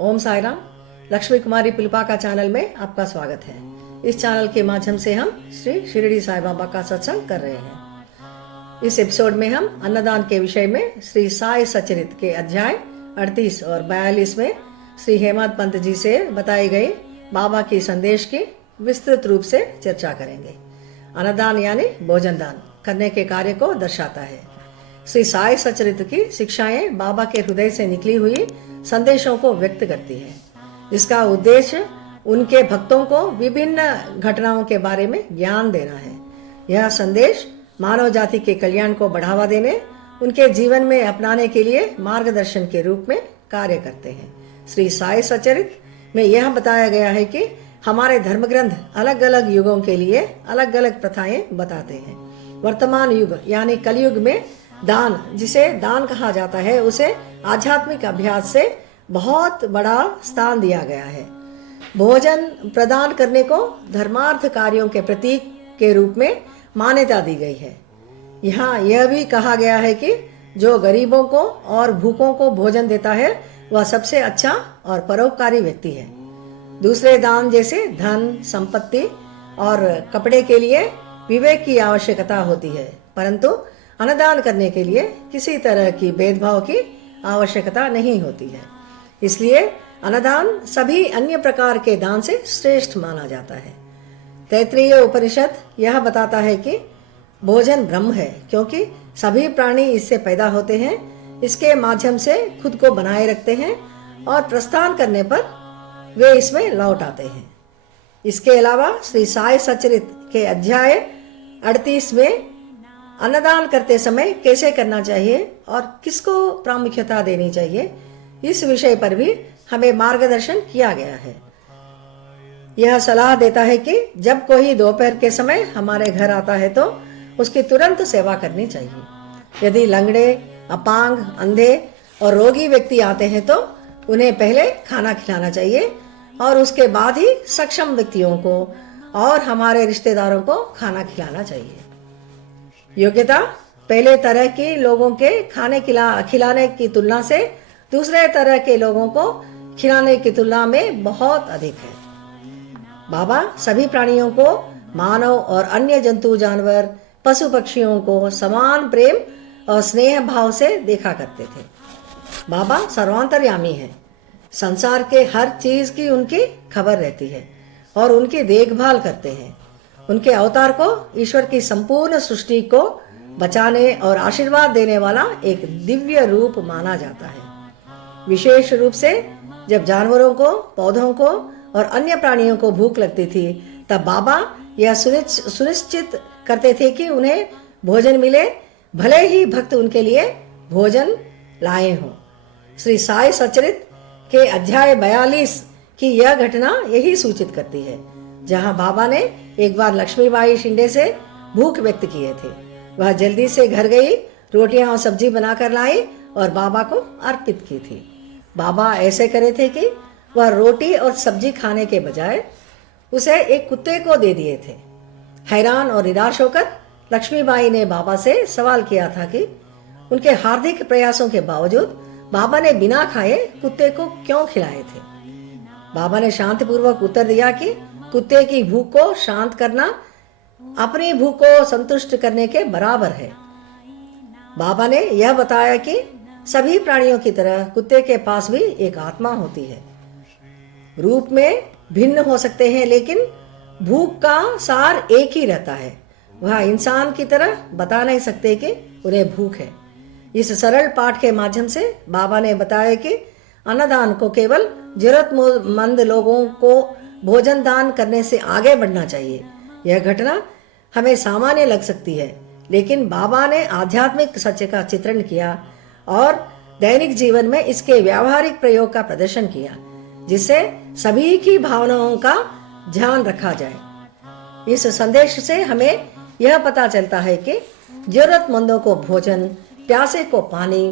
ओम साई राम। लक्ष्मी कुमारी पिलपा का चैनल में आपका स्वागत है। इस चैनल के माध्यम से हम श्री शिरडी साई बाबा का सत्संग कर रहे हैं। इस एपिसोड में हम अन्नदान के विषय में श्री साई सचरित के अध्याय 38 और 42 में श्री हेमंत पंत जी से बताई गई बाबा की संदेश की विस्तृत रूप से चर्चा करेंगे। अन्नदान यानी भोजन दान करने के कार्य को दर्शाता है। श्री साई सचरित की शिक्षाएं बाबा के हृदय से निकली हुई संदेशों को व्यक्त करती है, जिसका उद्देश्य उनके भक्तों को विभिन्न घटनाओं के बारे में ज्ञान देना है। यह संदेश मानव जाति के कल्याण को बढ़ावा देने, उनके जीवन में अपनाने के लिए मार्गदर्शन के रूप में कार्य करते हैं। श्री साई सचरित में यह बताया गया है कि हमारे धर्म ग्रंथ अलग अलग युगों के लिए अलग अलग प्रथाएं बताते हैं। वर्तमान युग यानी कलयुग में दान, जिसे दान कहा जाता है, उसे आध्यात्मिक अभ्यास से बहुत बड़ा स्थान दिया गया है। भोजन प्रदान करने को धर्मार्थ कार्यों के प्रतीक के रूप में मान्यता दी गई है। यहाँ यह भी कहा गया है कि जो गरीबों को और भूखों को भोजन देता है वह सबसे अच्छा और परोपकारी व्यक्ति है। दूसरे दान जैसे धन, संपत्ति और कपड़े के लिए विवेक की आवश्यकता होती है, परंतु अन्नदान करने के लिए किसी तरह की भेदभाव की आवश्यकता नहीं होती है। इसलिए अन्नदान सभी अन्य प्रकार के दान से श्रेष्ठ माना जाता है। तैत्तिरीय उपनिषद यह बताता है कि भोजन ब्रह्म है, क्योंकि सभी प्राणी इससे पैदा होते हैं, इसके माध्यम से खुद को बनाए रखते हैं और प्रस्थान करने पर वे इसमें लौट आते हैं। इसके अलावा श्री साई सचरित के अध्याय 38 में अन्नदान करते समय कैसे करना चाहिए और किसको प्रामुख्यता देनी चाहिए, इस विषय पर भी हमें मार्गदर्शन किया गया है। यह सलाह देता है कि जब कोई दोपहर के समय हमारे घर आता है तो उसकी तुरंत सेवा करनी चाहिए। यदि लंगड़े, अपांग, अंधे और रोगी व्यक्ति आते हैं तो उन्हें पहले खाना खिलाना चाहिए और उसके बाद ही सक्षम व्यक्तियों को और हमारे रिश्तेदारों को खाना खिलाना चाहिए। योग्यता पहले तरह के लोगों के खाने खिलाने की तुलना से दूसरे तरह के लोगों को खिलाने की तुलना में बहुत अधिक है। बाबा सभी प्राणियों को, मानव और अन्य जंतु, जानवर, पशु पक्षियों को समान प्रेम और स्नेह भाव से देखा करते थे। बाबा सर्वांतर्यामी है। संसार के हर चीज की उनकी खबर रहती है और उनकी देखभाल करते हैं। उनके अवतार को ईश्वर की संपूर्ण सृष्टि को बचाने और आशीर्वाद देने वाला एक दिव्य रूप माना जाता है। विशेष रूप से जब जानवरों को, पौधों को और अन्य प्राणियों को भूख लगती थी, तब बाबा यह सुनिश्चित करते थे कि उन्हें भोजन मिले, भले ही भक्त उनके लिए भोजन लाए हों। श्री साई सचरित के अध्याय 42 की यह घटना यही सूचित करती है, जहां बाबा ने एक बार लक्ष्मीबाई शिंदे से भूख व्यक्त किए थे। वह जल्दी से घर गई, रोटियां और सब्जी बनाकर लाई और बाबा को अर्पित की थी। बाबा ऐसे करे थे कि वह रोटी और सब्जी खाने के बजाय उसे एक कुत्ते को दे दिए थे। हैरान और निराश होकर लक्ष्मीबाई ने बाबा से सवाल किया था कि उनके हार्दिक प्रयासों के बावजूद बाबा ने बिना खाए कुत्ते को क्यों खिलाए थे। बाबा ने शांतिपूर्वक उत्तर दिया कि कुत्ते की भूख को शांत करना अपनी भूख को संतुष्ट करने के बराबर है। बाबा ने यह बताया कि सभी प्राणियों की तरह कुत्ते के पास भी एक आत्मा होती है। रूप में भिन्न हो सकते हैं, लेकिन भूख का सार एक ही रहता है। वह इंसान की तरह बता नहीं सकते कि उन्हें भूख है। इस सरल पाठ के माध्यम से बाबा ने बताया कि अन्नदान को केवल जरूरतमंद लोगों को भोजन दान करने से आगे बढ़ना चाहिए। यह घटना हमें सामान्य लग सकती है, लेकिन बाबा ने आध्यात्मिक सत्य का चित्रण किया और दैनिक जीवन में इसके व्यावहारिक प्रयोग का प्रदर्शन किया, जिससे सभी की भावनाओं का ध्यान रखा जाए। इस संदेश से हमें यह पता चलता है कि जरूरतमंदों को भोजन, प्यासे को पानी,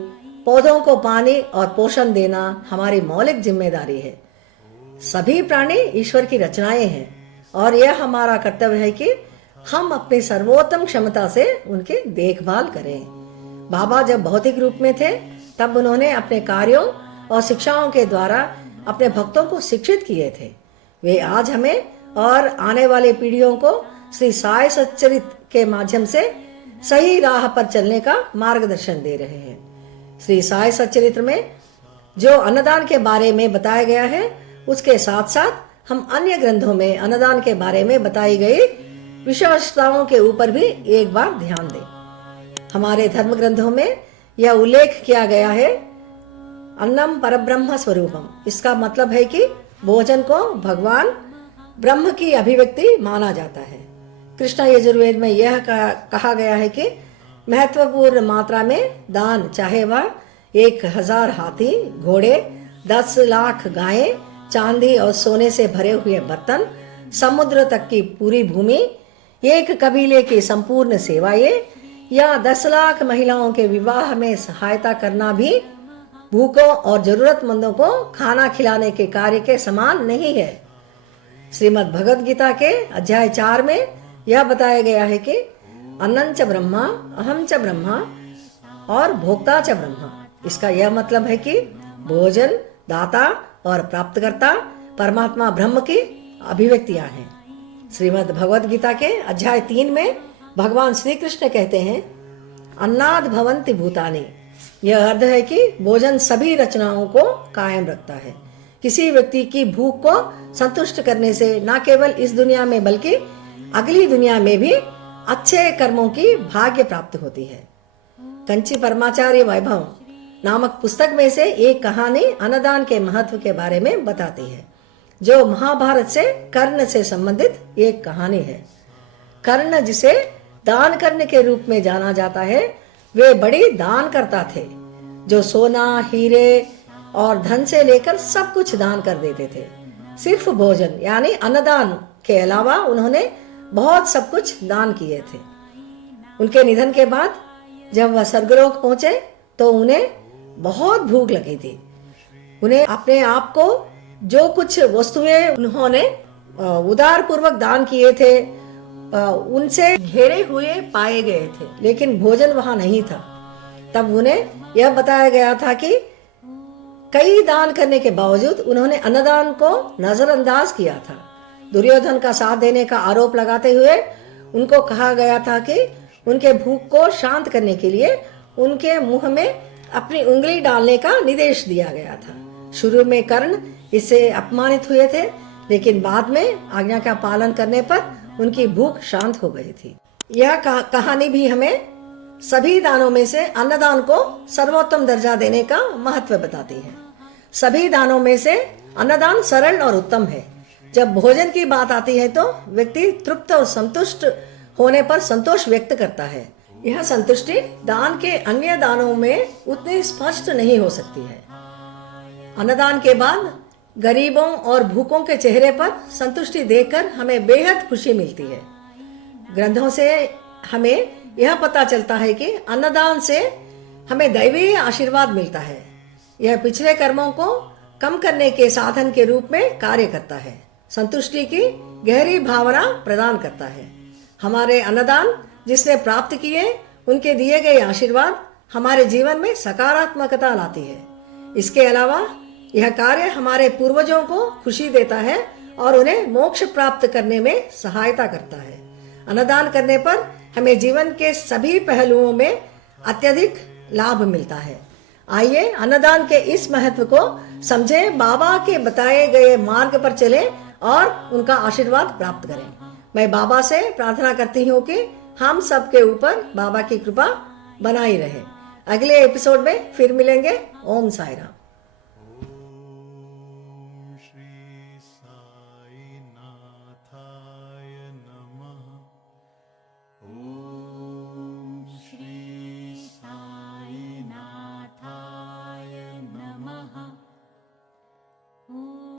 पौधों को पानी और पोषण देना हमारी मौलिक जिम्मेदारी है। सभी प्राणी ईश्वर की रचनाएं हैं और यह हमारा कर्तव्य है कि हम अपनी सर्वोत्तम क्षमता से उनकी देखभाल करें। बाबा जब भौतिक रूप में थे, तब उन्होंने अपने कार्यों और शिक्षाओं के द्वारा अपने भक्तों को शिक्षित किए थे, वे आज हमें और आने वाले पीढ़ियों को श्री साई सच्चरित के माध्यम से सही राह पर चलने का मार्गदर्शन दे रहे हैं। श्री साई सच्चरित्र में जो अन्नदान के बारे में बताया गया है, उसके साथ साथ हम अन्य ग्रंथों में अन्नदान के बारे में बताई गई विशेषताओं के ऊपर भी एक बार ध्यान दें। हमारे धर्म ग्रंथों में यह उल्लेख किया गया है, अन्नम परब्रह्म स्वरूपम। इसका मतलब है कि भोजन को भगवान ब्रह्म की अभिव्यक्ति माना जाता है। कृष्ण यजुर्वेद में यह कहा गया है कि महत्वपूर्ण मात्रा में दान, चाहे वह 1000 हाथी घोड़े, 10 लाख गायें, चांदी और सोने से भरे हुए बर्तन, समुद्र तक की पूरी भूमि, एक कबीले की संपूर्ण सेवाएं या 10 लाख महिलाओं के विवाह में सहायता करना भी भूखों और जरूरतमंदों को खाना खिलाने के कार्य के समान नहीं है। श्रीमद् भगवद गीता के अध्याय 4 में यह बताया गया है कि अन्नं च ब्रह्मा, अहम च ब्रह्मा और भोक्ता च ब्रह्मा। इसका यह मतलब है कि भोजन दाता और प्राप्तकर्ता परमात्मा ब्रह्म की अभिव्यक्तियां हैं। श्रीमद् भगवद गीता के अध्याय 3 में भगवान श्री कृष्ण कहते हैं, अन्नाद भवन्ति भूतानि। यह अर्थ है कि भोजन सभी रचनाओं को कायम रखता है। किसी व्यक्ति की भूख को संतुष्ट करने से न केवल इस दुनिया में बल्कि अगली दुनिया में भी अच्छे कर्मों की भाग्य प्राप्त होती है। कंची परमाचार्य वैभव नामक पुस्तक में से एक कहानी अन्नदान के महत्व के बारे में बताती है, जो महाभारत से कर्ण से संबंधित एक कहानी है। कर्ण, जिसे दान करने के रूप में जाना जाता है, वे बड़ी दान करता थे, जो सोना, हीरे और धन से लेकर सब कुछ दान कर देते थे। सिर्फ भोजन यानी अन्नदान के अलावा उन्होंने बहुत सब कुछ दान किए थे। उनके निधन के बाद जब वह स्वर्गलोक पहुंचे तो उन्हें बहुत भूख लगी थी। उन्हें अपने आप को जो कुछ वस्तुएं उन्होंने उदार पूर्वक दान किए थे उनसे घेरे हुए पाए गए थे, लेकिन भोजन वहां नहीं था। तब उन्हें यह बताया गया था कि कई दान करने के बावजूद उन्होंने अन्नदान को नजरअंदाज किया था। दुर्योधन का साथ देने का आरोप लगाते हुए उनको कहा गया था कि उनके भूख को शांत करने के लिए उनके मुंह में अपनी उंगली डालने का निर्देश दिया गया था। शुरू में कर्ण इससे अपमानित हुए थे, लेकिन बाद में आज्ञा का पालन करने पर उनकी भूख शांत हो गई थी। यह कहानी भी हमें सभी दानों में से अन्नदान को सर्वोत्तम दर्जा देने का महत्व बताती है। सभी दानों में से अन्नदान सरल और उत्तम है। जब भोजन की बात आती है तो व्यक्ति तृप्त और संतुष्ट होने पर संतोष व्यक्त करता है। यह संतुष्टि दान के अन्य दानों में उतनी स्पष्ट नहीं हो सकती है। अन्नदान के बाद गरीबों और भूखों के चेहरे पर संतुष्टि देखकर हमें बेहद खुशी मिलती है। ग्रंथों से हमें यह पता चलता है कि अन्नदान से हमें दैवीय आशीर्वाद मिलता है। यह पिछले कर्मों को कम करने के साधन के रूप में कार्य करता है, संतुष्टि की गहरी भावना प्रदान करता है। हमारे अन्नदान जिसने प्राप्त किए, उनके दिए गए आशीर्वाद हमारे जीवन में सकारात्मकता लाती है। इसके अलावा यह कार्य हमारे पूर्वजों को खुशी देता है और उन्हें मोक्ष प्राप्त करने में सहायता करता है। अन्नदान करने पर हमें जीवन के सभी पहलुओं में अत्यधिक लाभ मिलता है। आइए अन्नदान के इस महत्व को समझें, बाबा के बताए गए मार्ग पर चलें और उनका आशीर्वाद प्राप्त करें। मैं बाबा से प्रार्थना करती हूँ कि हम सब के ऊपर बाबा की कृपा बनाई रहे। अगले एपिसोड में फिर मिलेंगे। ओम साई राम।